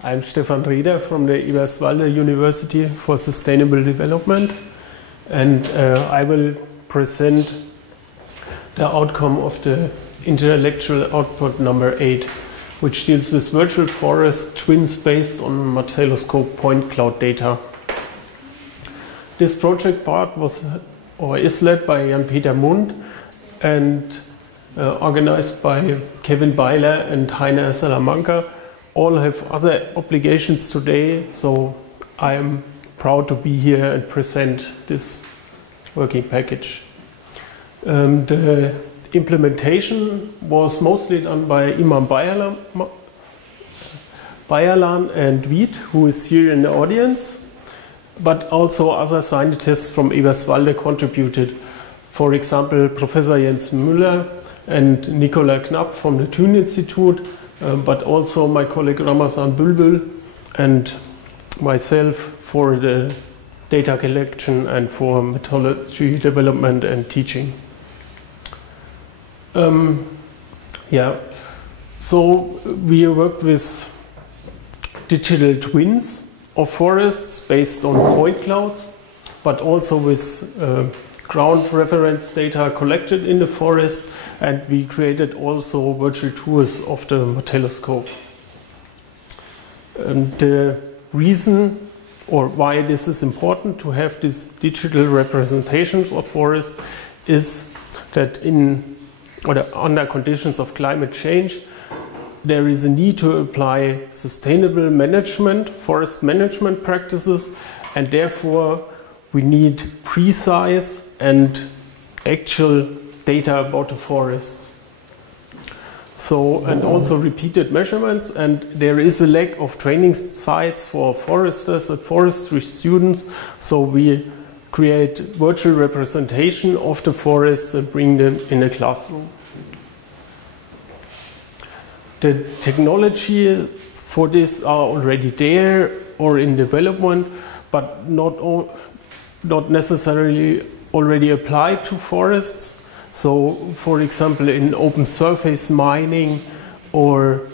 I'm Stefan Reder from the Eberswalde University for Sustainable Development, and I will present the outcome of the intellectual output number 8, which deals with virtual forest twins based on Marteloscope point cloud data. This project part is led by Jan-Peter Mund and organized by Kevin Beiler and Heiner Salamanca. All have other obligations today, so I am proud to be here and present this working package. The implementation was mostly done by Imam Bayerlan and Wied, who is here in the audience, but also other scientists from Eberswalde contributed. For example, Professor Jens Müller and Nicola Knapp from the Thun Institute, but also my colleague Ramazan Bülbül and myself for the data collection and for methodology development and teaching. So we worked with digital twins of forests based on point clouds, but also with ground reference data collected in the forest, and we created also virtual tours of the Marteloscope. The reason or why this is important to have these digital representations of forests is that under conditions of climate change, there is a need to apply sustainable management, forest management practices, and therefore we need precise and actual data about the forests. So, and also repeated measurements, and there is a lack of training sites for foresters and forestry students, so we create virtual representation of the forests and bring them in a classroom. The technology for this are already there or in development, but not necessarily already applied to forests. So, for example, in open surface mining or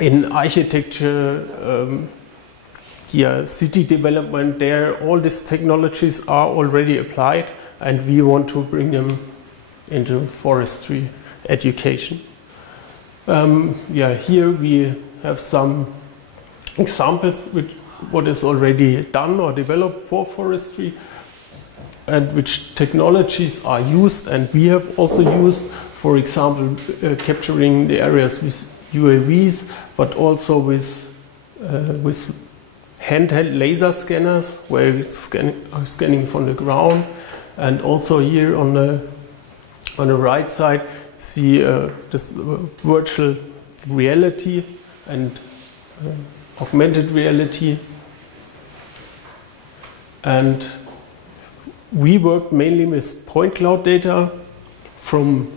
in architecture, city development, all these technologies are already applied, and we want to bring them into forestry education. Here we have some examples with what is already done or developed for forestry and which technologies are used, and we have also used, for example, capturing the areas with UAVs, but also with handheld laser scanners where it's scanning from the ground. And also here on the right side, see this virtual reality and augmented reality. And we work mainly with point cloud data from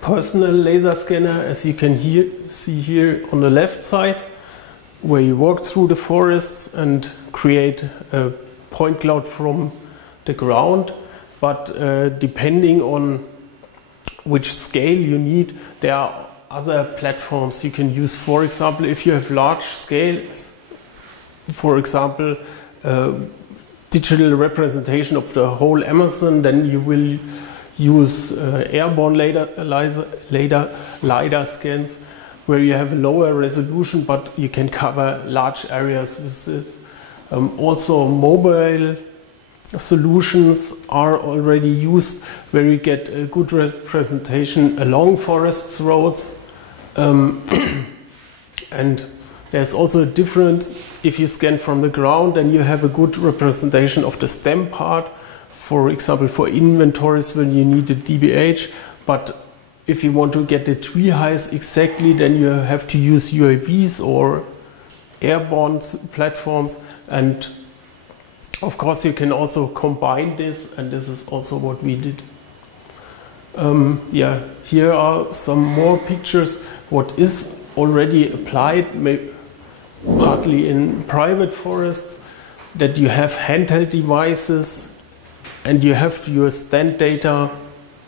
personal laser scanner, as you can see here on the left side, where you walk through the forests and create a point cloud from the ground. But depending on which scale you need, there are other platforms you can use. For example, if you have large scales, for example, digital representation of the whole Amazon, then you will use airborne LiDAR scans, where you have a lower resolution, but you can cover large areas with this. Also, mobile solutions are already used, where you get a good representation along forest roads. And there's also a difference if you scan from the ground, then you have a good representation of the stem part, for example, for inventories when you need a DBH. But if you want to get the tree heights exactly, then you have to use UAVs or airborne platforms. And of course, you can also combine this, and this is also what we did. Here are some more pictures. What is already applied, partly in private forests, that you have handheld devices and you have your stand data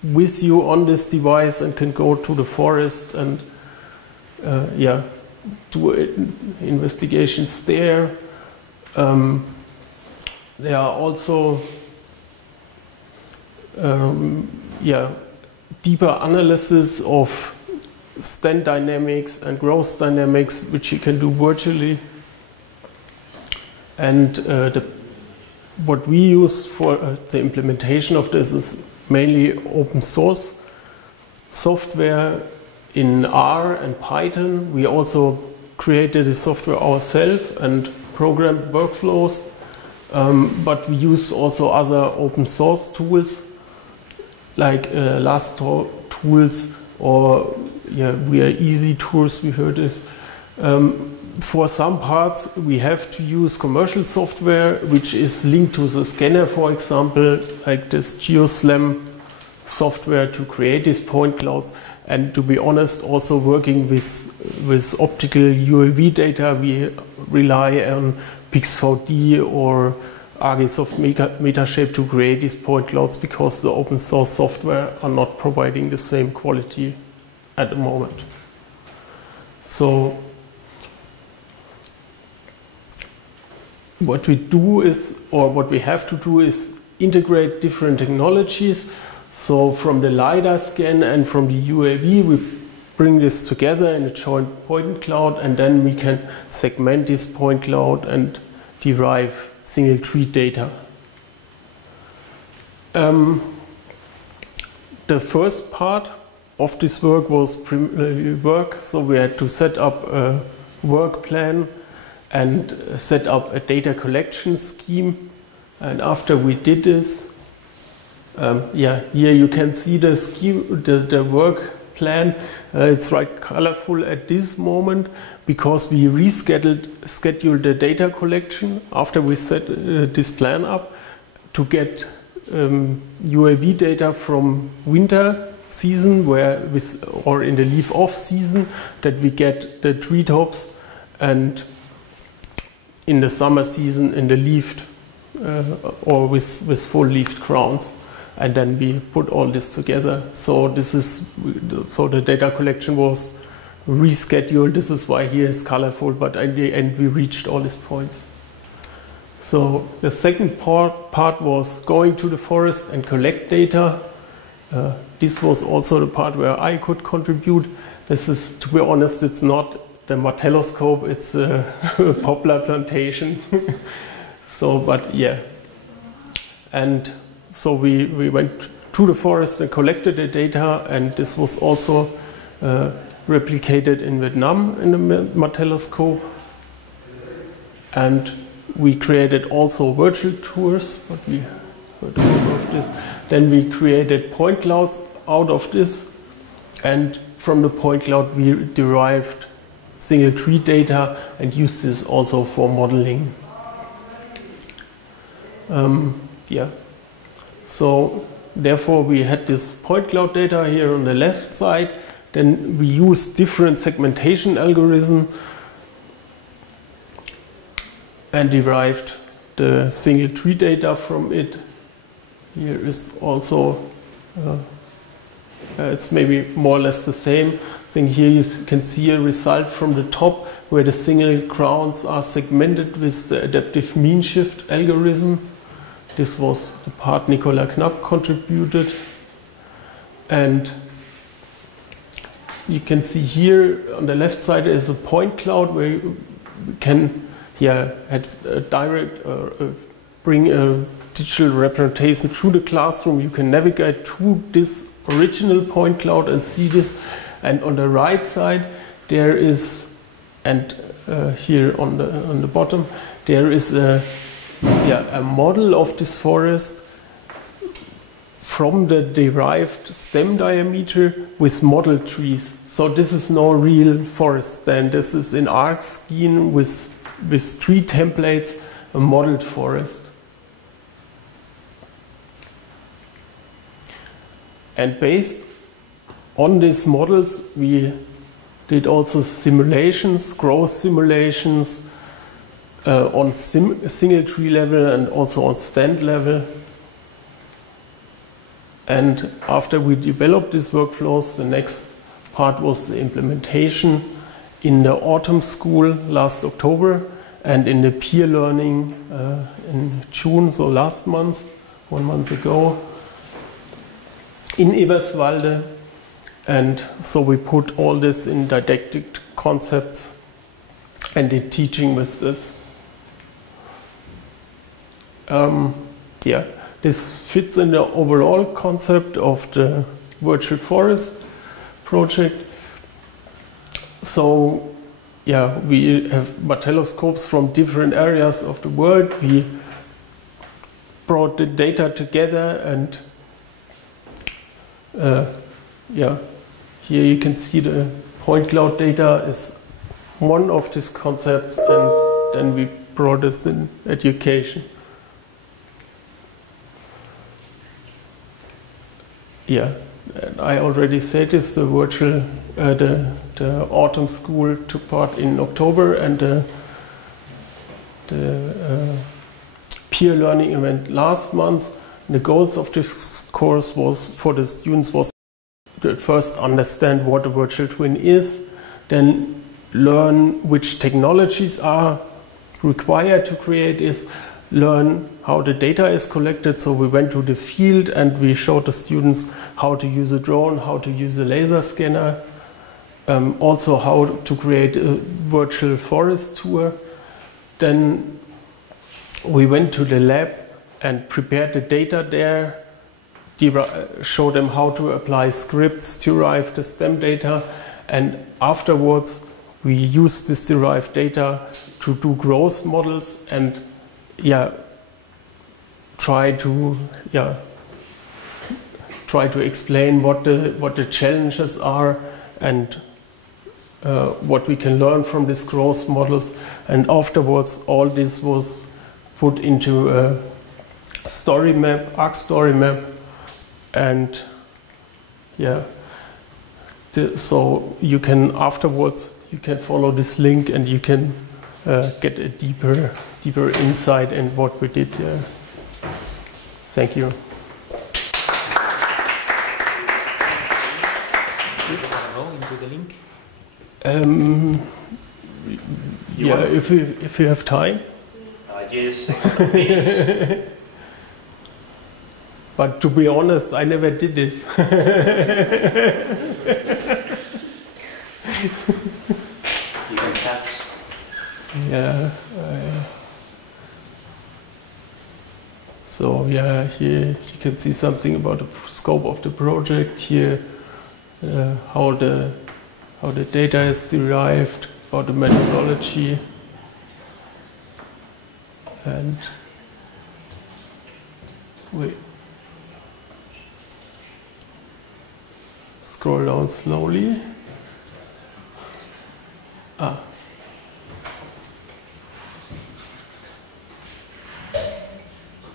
with you on this device and can go to the forest and do investigations there. There are also deeper analysis of stand dynamics and growth dynamics, which you can do virtually. And what we use for the implementation of this is mainly open source software in R and Python. We also created the software ourselves and programmed workflows, but we use also other open source tools like last tools or we are easy tools, we heard this. For some parts we have to use commercial software which is linked to the scanner, for example, like this GeoSlam software to create these point clouds. And to be honest, also working with optical UAV data, we rely on Pix4D or Argisoft Metashape to create these point clouds because the open source software are not providing the same quality at the moment. So what we do is, or what we have to do is integrate different technologies. So from the LiDAR scan and from the UAV, we bring this together in a joint point cloud, and then we can segment this point cloud and derive single tree data. The first part of this work was preliminary work, so we had to set up a work plan and set up a data collection scheme. And after we did this, here you can see the scheme, the work plan. It's right colorful at this moment because we scheduled the data collection after we set this plan up to get UAV data from winter season or in the leaf off season, that we get the treetops, and in the summer season in the leafed or with full leafed crowns. And then we put all this together. So the data collection was rescheduled. This is why here is colorful, but in the end we reached all these points. So the second part was going to the forest and collect data. This was also the part where I could contribute. This is, to be honest, it's not the Marteloscope, it's a poplar plantation. So, but yeah. And so we went to the forest and collected the data, and this was also replicated in Vietnam in the Marteloscope. And we created also virtual tours, but we heard also of this. Then we created point clouds out of this, and from the point cloud we derived single tree data and used this also for modeling. So therefore we had this point cloud data here on the left side. Then we used different segmentation algorithms and derived the single tree data from it. Here is also, it's maybe more or less the same thing. Here you can see a result from the top where the single crowns are segmented with the adaptive mean shift algorithm. This was the part Nicola Knapp contributed. And you can see here on the left side is a point cloud where you can bring a digital representation through the classroom. You can navigate through this original point cloud and see this. And on the right side there is, and here on the bottom, there is a model of this forest from the derived stem diameter with model trees. So this is no real forest then. This is in ArcScene with tree templates, a modeled forest. And based on these models, we did also simulations, growth simulations on single tree level and also on stand level. And after we developed these workflows, the next part was the implementation. in the autumn school last October, and in the peer learning in June, so last month, 1 month ago, in Eberswalde. And so we put all this in didactic concepts and did teaching with this. Yeah, this fits in the overall concept of the virtual forest project. So yeah, we have Marteloscopes from different areas of the world. We brought the data together, and yeah, here you can see the point cloud data is one of these concepts, and then we brought this in education. Yeah, and I already said this, the virtual, the autumn school took part in October, and the peer learning event last month. The goals of this course was, for the students, was to first understand what a virtual twin is, then learn which technologies are required to create this, learn how the data is collected. So we went to the field and we showed the students how to use a drone, how to use a laser scanner, also how to create a virtual forest tour. Then we went to the lab and prepared the data there, show them how to apply scripts, derive the STEM data, and afterwards we use this derived data to do growth models and try to explain what the challenges are and what we can learn from these growth models. And afterwards all this was put into a story map, arc story map, and so you can afterwards follow this link and you can get a deeper insight in what we did. Thank you. Go into the link. If you have time. Yes. But to be honest, I never did this. You can catch. Yeah. So here you can see something about the scope of the project. Here, how the data is derived, about the methodology, and wait. Scroll down slowly.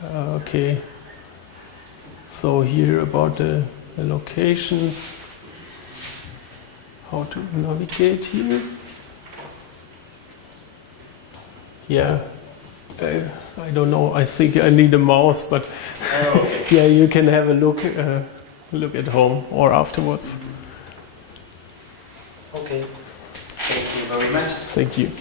Okay. So here about the locations, how to navigate here. Yeah, I don't know. I think I need a mouse, but okay. yeah, you can have a look at home or afterwards. Okay. Thank you very much. Thank you.